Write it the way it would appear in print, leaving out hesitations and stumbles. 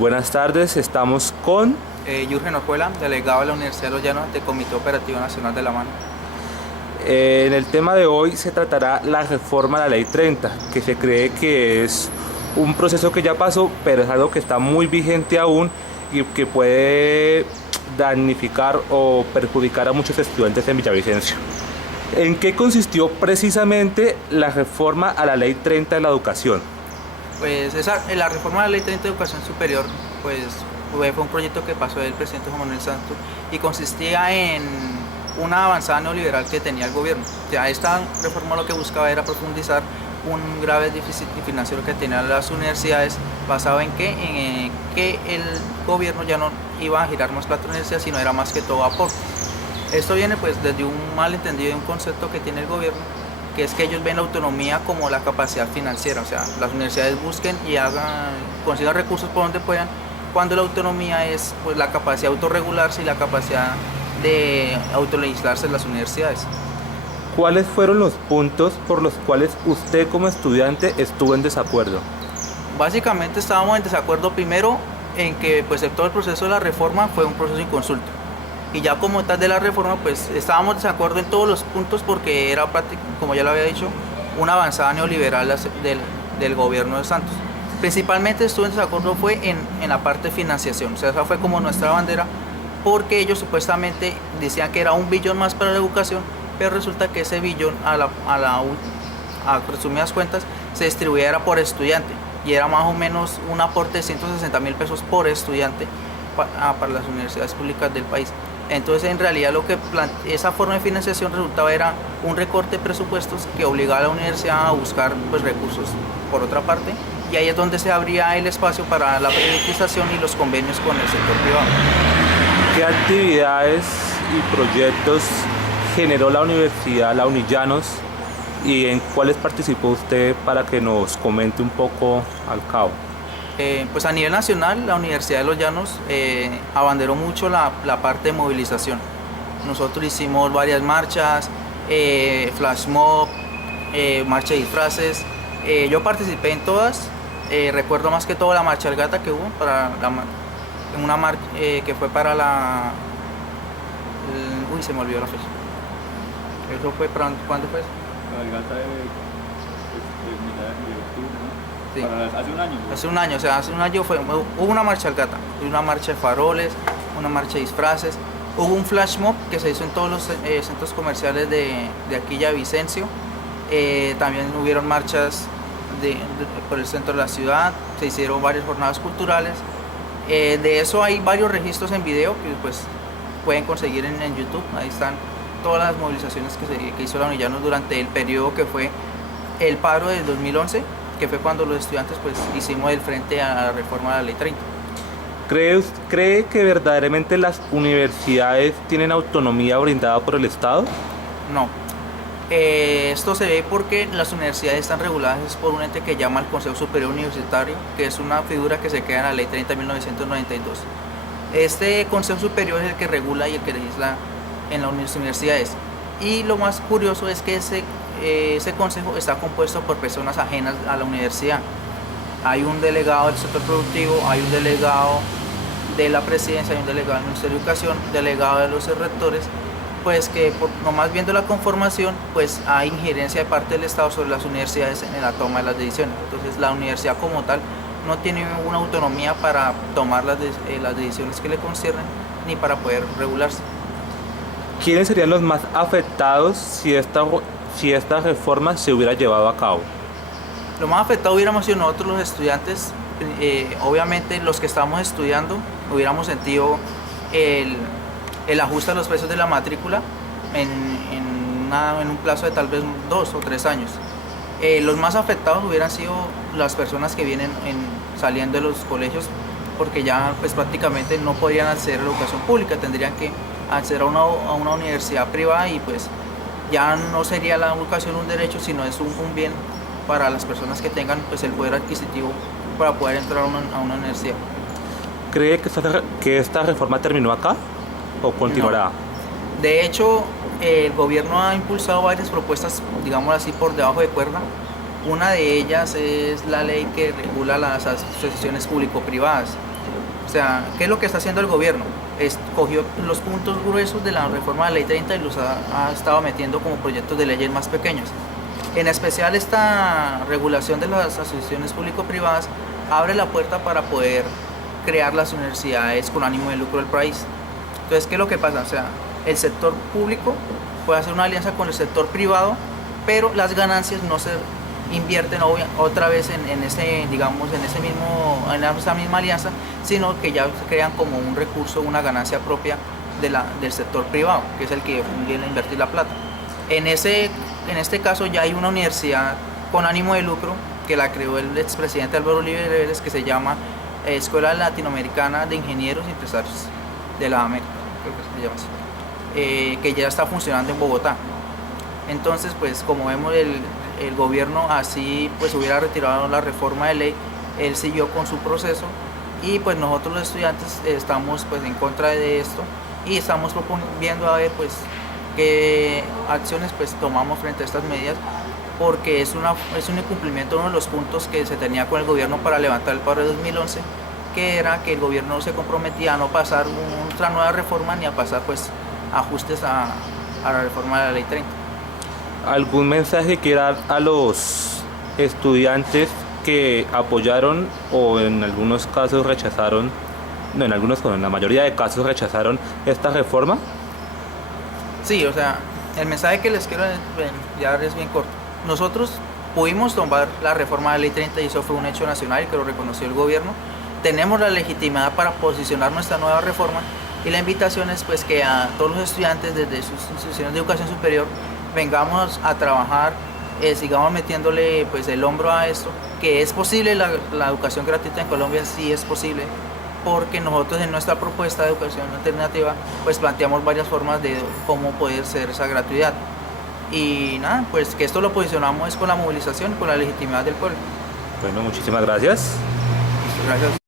Buenas tardes, estamos con... Jürgen Orjuela, delegado de la Universidad de Los Llanos del Comité Operativo Nacional de la Mano. En el tema de hoy se tratará la reforma a la Ley 30, que se cree que es un proceso que ya pasó, pero es algo que está muy vigente aún y que puede damnificar o perjudicar a muchos estudiantes en Villavicencio. ¿En qué consistió precisamente la reforma a la Ley 30 de la educación? Pues la reforma de la Ley 30 de Educación Superior pues, fue un proyecto que pasó del presidente Juan Manuel Santos y consistía en una avanzada neoliberal que tenía el gobierno. Ya esta reforma lo que buscaba era profundizar un grave déficit financiero que tenían las universidades, basado en que el gobierno ya no iba a girar más plata a la universidad, sino era más que todo aporte. Esto viene pues desde un malentendido de un concepto que tiene el gobierno, que es que ellos ven la autonomía como la capacidad financiera, o sea, las universidades busquen y consigan recursos por donde puedan, cuando la autonomía es pues la capacidad de autorregularse y la capacidad de autolegislarse en las universidades. ¿Cuáles fueron los puntos por los cuales usted como estudiante estuvo en desacuerdo? Básicamente estábamos en desacuerdo primero en que pues todo el proceso de la reforma fue un proceso sin consulta. Y ya como tal de la reforma, pues estábamos de desacuerdo en todos los puntos porque era, como ya lo había dicho, una avanzada neoliberal del gobierno de Santos. Principalmente estuve en desacuerdo fue en la parte de financiación, o sea, esa fue como nuestra bandera, porque ellos supuestamente decían que era 1 billón más para la educación, pero resulta que ese billón, a resumidas cuentas, se distribuía por estudiante, y era más o menos un aporte de 160.000 pesos por estudiante para las universidades públicas del país. Entonces, en realidad, esa forma de financiación resultaba era un recorte de presupuestos que obligaba a la universidad a buscar pues, recursos por otra parte, y ahí es donde se abría el espacio para la privatización y los convenios con el sector privado. ¿Qué actividades y proyectos generó la universidad, la Unillanos, y en cuáles participó usted para que nos comente un poco al cabo? Pues a nivel nacional, la Universidad de Los Llanos abanderó mucho la parte de movilización. Nosotros hicimos varias marchas, flash mob, marcha de disfraces. Yo participé en todas. Recuerdo más que todo la marcha Algata que hubo, una marcha que fue para uy, se me olvidó la fecha. ¿Eso fue cuándo fue? La Algata de mitad de octubre, ¿no? Sí. Hace un año. Hace un año, o sea, hace un año hubo una marcha Algata, una marcha de faroles, una marcha de disfraces, hubo un flash mob que se hizo en todos los centros comerciales de aquí ya Vicencio. También hubieron marchas por el centro de la ciudad, se hicieron varias jornadas culturales. De eso hay varios registros en video que pues pueden conseguir en YouTube. Ahí están todas las movilizaciones que hizo la Unillanos durante el periodo que fue el paro del 2011, que fue cuando los estudiantes pues hicimos el frente a la reforma de la Ley 30. ¿Cree que verdaderamente las universidades tienen autonomía brindada por el Estado? No. Esto se ve porque las universidades están reguladas por un ente que llama el Consejo Superior Universitario, que es una figura que se queda en la Ley 30 de 1992. Este Consejo Superior es el que regula y el que legisla en las universidades. Y lo más curioso es que ese consejo está compuesto por personas ajenas a la universidad. Hay un delegado del sector productivo, hay un delegado de la presidencia, hay un delegado del Ministerio de Educación, delegado de los rectores, pues que nomás viendo la conformación, pues hay injerencia de parte del Estado sobre las universidades en la toma de las decisiones. Entonces la universidad como tal no tiene una autonomía para tomar las decisiones que le conciernen ni para poder regularse. ¿Quiénes serían los más afectados si esta reforma se hubiera llevado a cabo? Lo más afectado hubiéramos sido nosotros los estudiantes. Obviamente los que estamos estudiando hubiéramos sentido el ajuste a los precios de la matrícula en un plazo de tal vez 2 o 3 años. Los más afectados hubieran sido las personas que vienen saliendo de los colegios, porque ya pues prácticamente no podrían acceder a la educación pública, tendrían que acceder a una universidad privada, y pues ya no sería la educación un derecho, sino es un bien para las personas que tengan pues el poder adquisitivo para poder entrar a una universidad. ¿Cree que esta reforma terminó acá o continuará? No. De hecho, el gobierno ha impulsado varias propuestas, digamos así, por debajo de cuerda. Una de ellas es la ley que regula las asociaciones público-privadas. O sea, ¿qué es lo que está haciendo el gobierno? Cogió los puntos gruesos de la reforma de la Ley 30 y los ha estado metiendo como proyectos de leyes más pequeños. En especial esta regulación de las asociaciones público-privadas abre la puerta para poder crear las universidades con ánimo de lucro del país. Entonces, ¿qué es lo que pasa? O sea, el sector público puede hacer una alianza con el sector privado, pero las ganancias no se invierten otra vez en ese, digamos, en esa misma alianza, sino que ya se crean como un recurso, una ganancia propia del sector privado, que es el que viene a invertir la plata. En este caso ya hay una universidad con ánimo de lucro que la creó el expresidente Álvaro Uribe Vélez, que se llama Escuela Latinoamericana de Ingenieros y Empresarios de la AMEC, creo que se llama así, que ya está funcionando en Bogotá. Entonces, pues como vemos, el gobierno así pues hubiera retirado la reforma de ley, él siguió con su proceso y pues nosotros los estudiantes estamos pues en contra de esto y estamos viendo a ver pues qué acciones pues tomamos frente a estas medidas, porque es un incumplimiento de uno de los puntos que se tenía con el gobierno para levantar el paro de 2011, que era que el gobierno no se comprometía a no pasar otra nueva reforma ni a pasar pues ajustes a la reforma de la Ley 30. ¿Algún mensaje que dar a los estudiantes que apoyaron o en algunos casos rechazaron, no en algunos, en la mayoría de casos rechazaron esta reforma? Sí, o sea, el mensaje que les quiero dar es bien corto. Nosotros pudimos tomar la reforma de la Ley 30 y eso fue un hecho nacional y que lo reconoció el gobierno. Tenemos la legitimidad para posicionar nuestra nueva reforma y la invitación es pues que a todos los estudiantes desde sus instituciones de educación superior vengamos a trabajar, sigamos metiéndole pues el hombro a esto, que es posible la educación gratuita en Colombia, sí es posible, porque nosotros en nuestra propuesta de educación alternativa pues planteamos varias formas de cómo poder ser esa gratuidad. Y nada, pues que esto lo posicionamos es con la movilización, con la legitimidad del pueblo. Bueno, muchísimas gracias. Gracias.